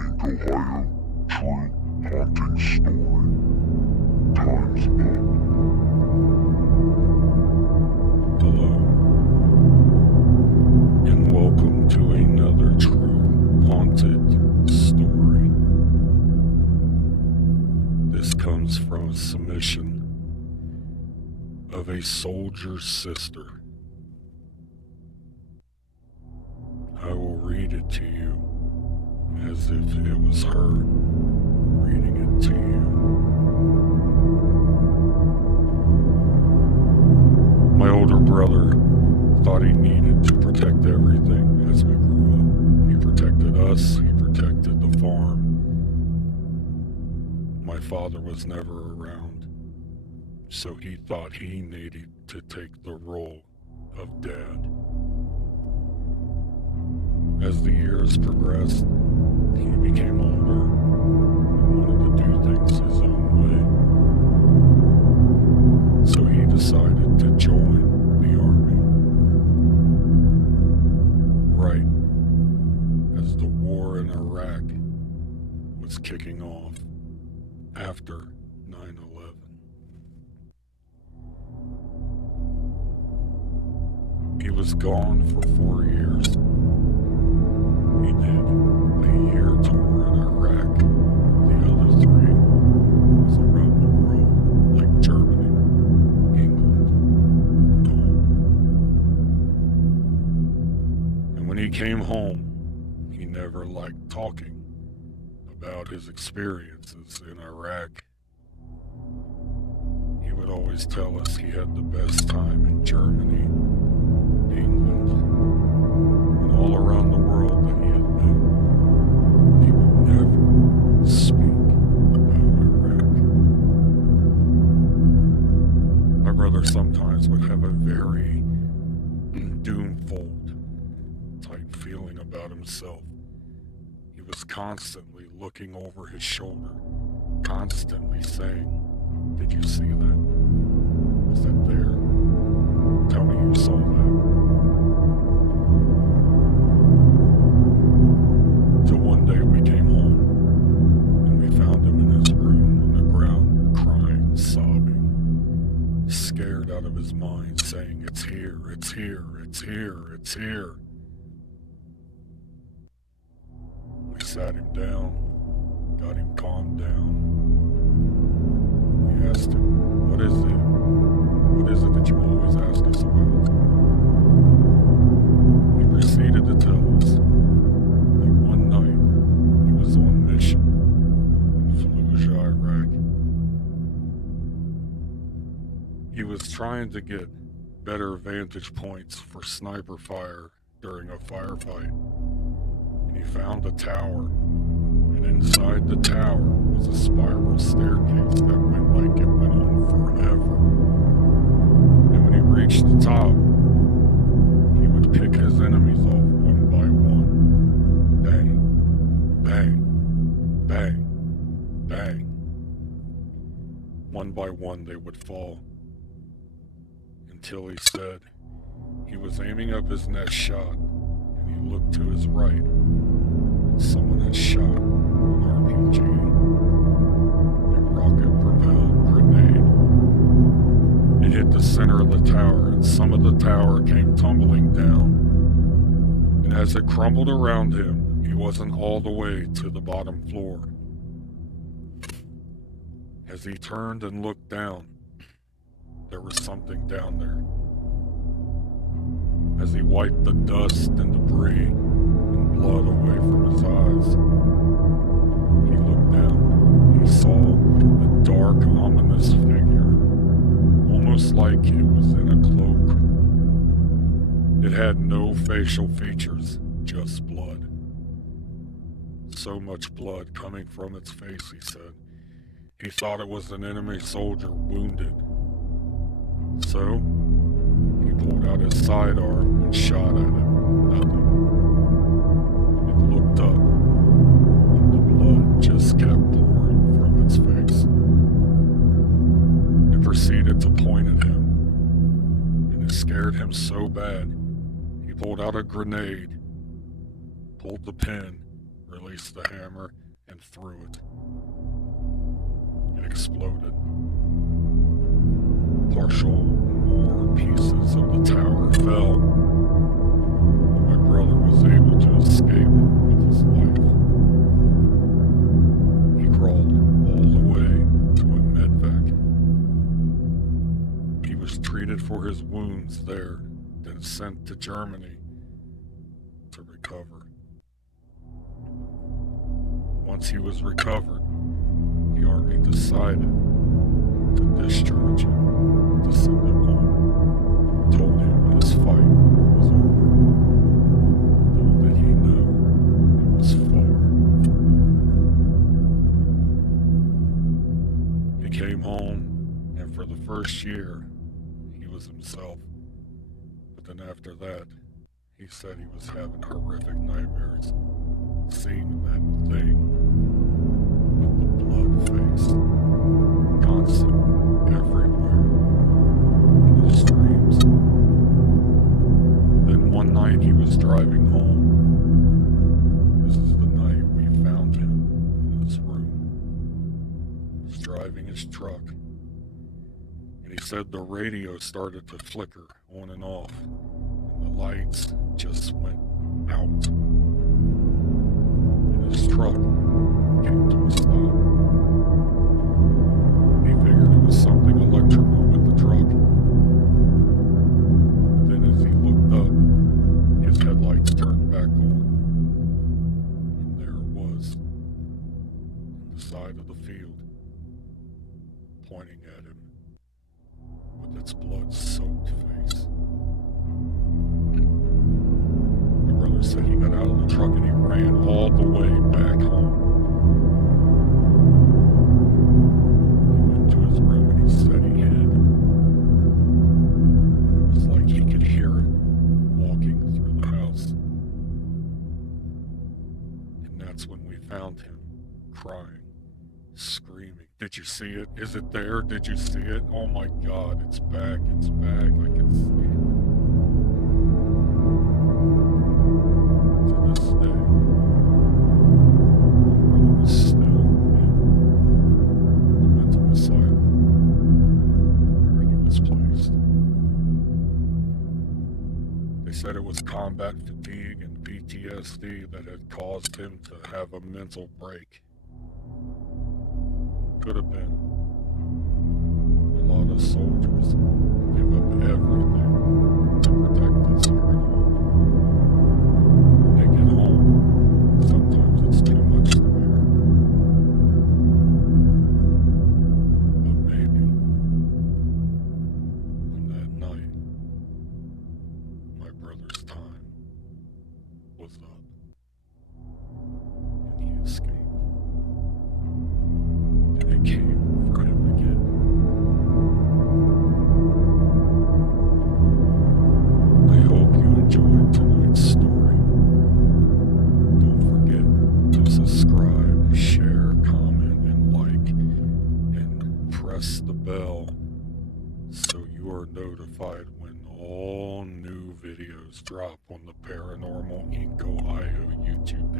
Ohio true haunting story. Time's up. Hello, and welcome to another true haunted story. This comes from a submission of a soldier's sister. I will read it to you as if it was her reading it to you. My older brother thought he needed to protect everything as we grew up. He protected us, he protected the farm. My father was never around, so he thought he needed to take the role of dad. As the years progressed, he became older and wanted to do things his own way. So he decided to join the army. Right as the war in Iraq was kicking off after 9/11. He was gone for 4 years. He did a year tour in Iraq. The other 3 was around the world, like Germany, England, and home. And when he came home, he never liked talking about his experiences in Iraq. He would always tell us he had the best time in Germany, England, and all around the world that he had been. He would never speak about Iraq. My brother sometimes would have a very doom-fold type feeling about himself. He was constantly looking over his shoulder, constantly saying, "Did you see that? Was that there? Tell me you saw that." Till one day we came home and we found him in his room on the ground, crying, sobbing, scared out of his mind, saying, "It's here, it's here, it's here, it's here." We sat him down, got him calmed down. We asked him, "What is it? What is it that you always ask us about?" He proceeded to tell us that one night he was on mission in Fallujah, Iraq. He was trying to get better vantage points for sniper fire during a firefight, and he found a tower, and inside the tower was a spiral staircase that went like it went on forever. And when he reached the top, he would pick his enemies off one by one. Bang, bang, bang, bang. One by one they would fall, until he said he was aiming up his next shot, and he looked to his right, and someone had shot an RPG, a rocket-propelled grenade. It hit the center of the tower, and some of the tower came tumbling down. And as it crumbled around him, he wasn't all the way to the bottom floor. As he turned and looked down, there was something down there. As he wiped the dust and debris and blood away from his eyes, he looked down. He saw a dark, ominous figure, almost like it was in a cloak. It had no facial features, just blood. So much blood coming from its face, he said. He thought it was an enemy soldier wounded. So, he pulled out his sidearm and shot at it. Nothing. It looked up, and the blood just kept pouring from its face. It proceeded to point at him, and it scared him so bad, he pulled out a grenade, pulled the pin released the hammer, and threw it. It exploded. Partial more pieces of the tower fell. My brother was able to escape with his life. He crawled all the way to a medvac. He was treated for his wounds there, then sent to Germany to recover. Once he was recovered, the army decided to discharge him and to send him home. Told him his fight was over. Little did he know it was far from over. He came home, and for the first year, he was himself. But then after that, he said he was having horrific nightmares, seeing that thing with the blood face, constant, everywhere, in his dreams. Then one night he was driving home. This is the night we found him in his room. He was driving his truck, and he said the radio started to flicker on and off, and the lights just went out. And his truck came to a stop. He figured it was something electrical with the truck. But then as he looked up, his headlights turned back on. And there it was, in the side of the field, pointing at him with its blood-soaked face. My brother said he got out of the truck and he ran all the way back home. He went to his room and he said he hid. And it was like he could hear it walking through the house. And that's when we found him, crying, screaming. Did you see it? Is it there? Did you see it? Oh my God, it's back, it's back. I can see it. To this day, my brother is still in the mental asylum where he was placed. They said it was combat fatigue and PTSD that had caused him to have a mental break. Could have been. A lot of soldiers give up everything to protect us here at home. When they get home, sometimes it's too much to bear. But maybe, on that night, my brother's time was up, and he escaped. And it came for him again. I hope you enjoyed tonight's story. Don't forget to subscribe, share, comment, and like, and press the bell so you are notified when all new videos drop on the Paranormal Inc. Ohio YouTube